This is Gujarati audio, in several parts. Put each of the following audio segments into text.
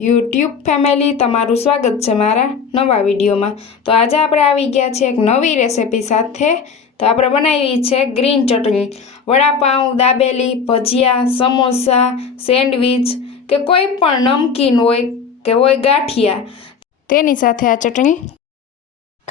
યુટ્યુબ ફેમિલી, તમારું સ્વાગત છે મારા નવા વિડીયોમાં. તો આજે આપણે આવી ગયા છીએ એક નવી રેસિપી સાથે. તો આપણે બનાવી છે ગ્રીન ચટણી. વડાપાઉં, દાબેલી, ભજીયા, સમોસા, સેન્ડવીચ કે કોઈ પણ નમકીન હોય કે હોય ગાંઠિયા. તેની સાથે આ ચટણી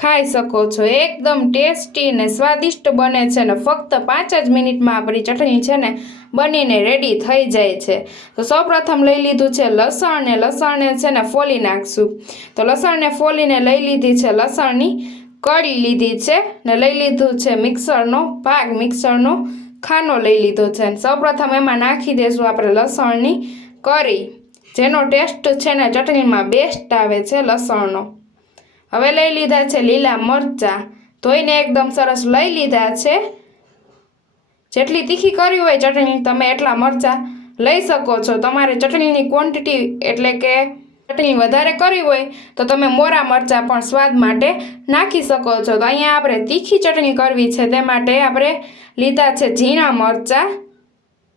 ખાઈ શકો છો. એકદમ ટેસ્ટી ને સ્વાદિષ્ટ બને છે ને ફક્ત પાંચ જ મિનિટમાં આપણી ચટણી છે ને બનીને રેડી થઈ જાય છે. તો સૌપ્રથમ લઈ લીધું છે લસણ ને લસણને છે ને ફોલી નાખશું. તો લસણને ફોલીને લઈ લીધી છે, લસણની કળી લીધી છે ને લઈ લીધું છે મિક્સરનો ભાગ, મિક્સરનો ખાનો લઈ લીધો છે. સૌપ્રથમ એમાં નાખી દઈશું આપણે લસણની કરી જેનો ટેસ્ટ છે ને ચટણીમાં બેસ્ટ આવે છે લસણનો. હવે લઈ લીધા છે લીલા મરચાં. ધોઈને એકદમ સરસ લઈ લીધા છે. જેટલી તીખી કરવી હોય ચટણી, તમે એટલા મરચાં લઈ શકો છો. તમારે ચટણીની ક્વોન્ટિટી એટલે કે ચટણી વધારે કરવી હોય તો તમે મોરા મરચાં પણ સ્વાદ માટે નાખી શકો છો. તો અહીંયા આપણે તીખી ચટણી કરવી છે. તે માટે આપણે લીધા છે ઝીણા મરચાં.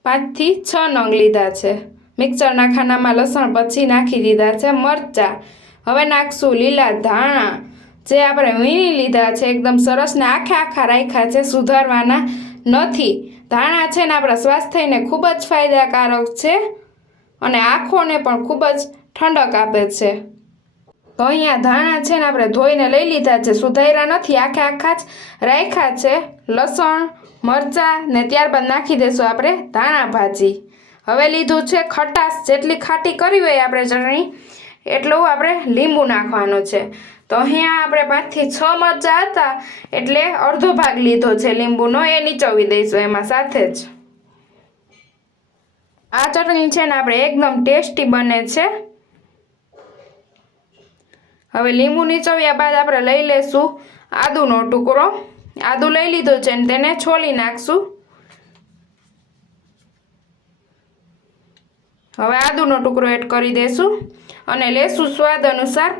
પાંચથી છ નંગ લીધા છે. મિક્સરના ખાનામાં લસણ પછી નાખી દીધા છે મરચાં. હવે નાખશું લીલા ધાણા. જે આપણે વીણી લીધા છે, એકદમ સરસ ને આખા આખા રાખ્યા છે, સુધારવાના નથી. ધાણા છે ને આપણા સ્વાસ્થ્યને ખૂબ જ ફાયદાકારક છે અને આંખોને પણ ખૂબ જ ઠંડક આપે છે. તો અહીંયા ધાણા છે ને આપણે ધોઈને લઈ લીધા છે, સુધાર્યા નથી, આખા આખા જ રાખ્યા છે. લસણ, મરચાં ને ત્યારબાદ નાખી દઈશું આપણે ધાણા ભાજી. હવે લીધું છે ખટાશ, જેટલી ખાટી કરવી હોય આપણે ચટણી એટલું આપણે લીંબુ નાખવાનું છે. તો અહીંયા આપણે પાંચથી છ મરચા હતા, એટલે અડધો ભાગ લીધો છે લીંબુનો, એ નીચોવી દઈશું એમાં સાથે જ. આ ચટણી છે ને આપણે એકદમ ટેસ્ટી બને છે. હવે લીંબુ નીચોવ્યા બાદ આપણે લઈ લેશું આદુનો ટુકડો. આદુ લઈ લીધો છે ને તેને છોલી નાખશું. હવે આદુનો ટુકડો એડ કરી દઈશું અને લેશું સ્વાદ અનુસાર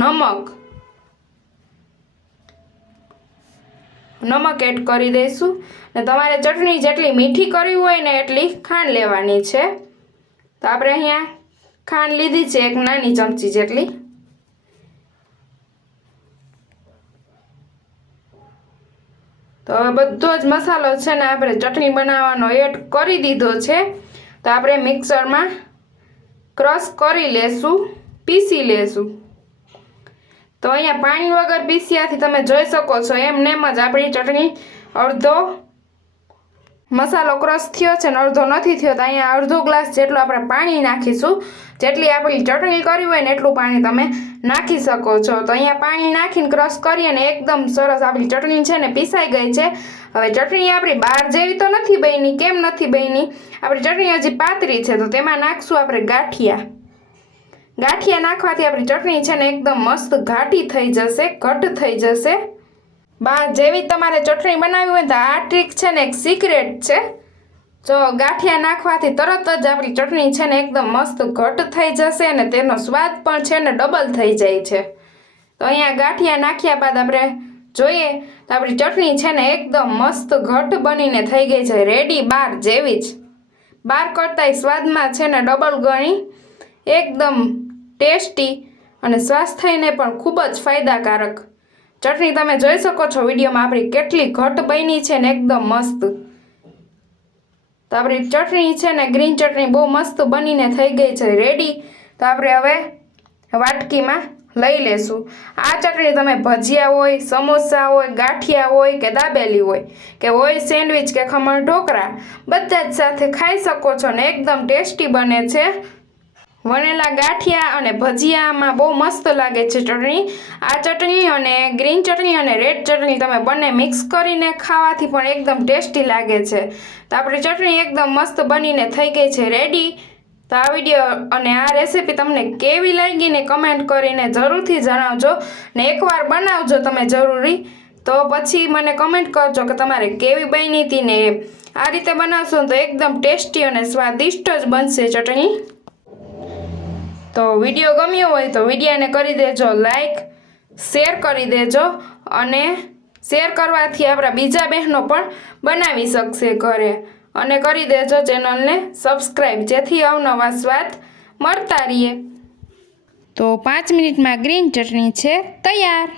નમક. નમક એડ કરી દઈશું ને તમારે ચટણી જેટલી મીઠી કરવી હોય ને એટલી ખાંડ લેવાની છે. તો આપણે અહીંયા ખાંડ લીધી છે, એક નાની ચમચી જેટલી. તો હવે બધો જ મસાલો છે ને આપણે ચટણી બનાવવાનો એડ કરી દીધો છે. તો આપણે મિક્સરમાં ક્રશ કરી લેશું, પીસી લેશું. તો અહીંયા પાણી વગર પીસ્યાથી તમે જોઈ શકો છો એમને એમ જ આપણી ચટણી અડધો મસાલો ક્રશ થયો છે ને અડધો નથી થયો તો અહીંયા અડધો ગ્લાસ જેટલું આપણે પાણી નાખીશું, જેટલી આપણી ચટણી કરવી હોય ને એટલું પાણી તમે નાખી શકો છો. તો અહીંયા પાણી નાખીને ક્રશ કરીએ ને એકદમ સરસ આપણી ચટણી છે ને પીસાઈ ગઈ છે. હવે ચટણી આપણી બહાર જેવી તો નથી બની, કેમ નથી બની? આપણી ચટણી હજી પાતળી છે, તો તેમાં નાખશું આપણે ગાંઠિયા. ગાંઠિયા નાખવાથી આપણી ચટણી છે ને એકદમ મસ્ત ઘાટી થઈ જશે ઘટ થઈ જશે. બા, જેવી તમારે ચટણી બનાવી હોય તો આ ટ્રીક છે ને એક સિક્રેટ છે. જો ગાંઠિયા નાખવાથી તરત જ આપણી ચટણી છે ને એકદમ મસ્ત ઘટ થઈ જશે અને તેનો સ્વાદ પણ છે ને ડબલ થઈ જાય છે. તો અહીંયા ગાંઠિયા નાખ્યા બાદ આપણે જોઈએ તો આપણી ચટણી છે ને એકદમ મસ્ત ઘટ બનીને થઈ ગઈ છે. રેડી બાર જેવી જ. બાર કરતાંય સ્વાદમાં છે ને ડબલ ગણી. એકદમ ટેસ્ટી અને સ્વાસ્થ્યને પણ ખૂબ જ ફાયદાકારક. ચટણી તમે જોઈ શકો છો, વિડીયોમાં આપણી કેટલી ઘટ બની છે ને એકદમ મસ્ત. તો આપણી ચટણી છે ને, ગ્રીન ચટણી બહુ મસ્ત બનીને થઈ ગઈ છે રેડી તો આપણે હવે વાટકીમાં લઈ લેશું. આ ચટણી તમે ભજીયા હોય, સમોસા હોય, ગાંઠિયા હોય કે દાબેલી હોય, કે હોય સેન્ડવિચ કે ખમણ ઢોકળા, બધા જ સાથે ખાઈ શકો છો ને, એકદમ ટેસ્ટી બને છે. વણેલા ગાંઠિયા અને ભજીયામાં બહુ મસ્ત લાગે છે ચટણી. આ ચટણી અને ગ્રીન ચટણી અને રેડ ચટણી તમે બંને મિક્સ કરીને ખાવાથી પણ એકદમ ટેસ્ટી લાગે છે. તો આપણી ચટણી એકદમ મસ્ત બનીને થઈ ગઈ છે રેડી. તો આ વીડિયો અને આ રેસીપી તમને કેવી લાગી ને કમેન્ટ કરીને જરૂરથી જણાવજો ને એકવાર બનાવજો તમે જરૂરી. તો પછી મને કમેન્ટ કરજો કે તમારે કેવી બની હતી ને આ રીતે બનાવશો તો એકદમ ટેસ્ટી અને સ્વાદિષ્ટ જ બનશે ચટણી. તો વીડિયો ગમ્યો હોય તો વિડીયાને કરી દેજો લાઈક શેર કરી દેજો અને શેર કરવાથી આપણા બીજા બહેનો પણ બનાવી શકશે ઘરે. અને કરી દેજો ચેનલને સબસ્ક્રાઈબ જેથી અવનવા સ્વાદ મળતા રહીએ. તો પાંચ મિનિટમાં ગ્રીન ચટણી છે, તૈયાર.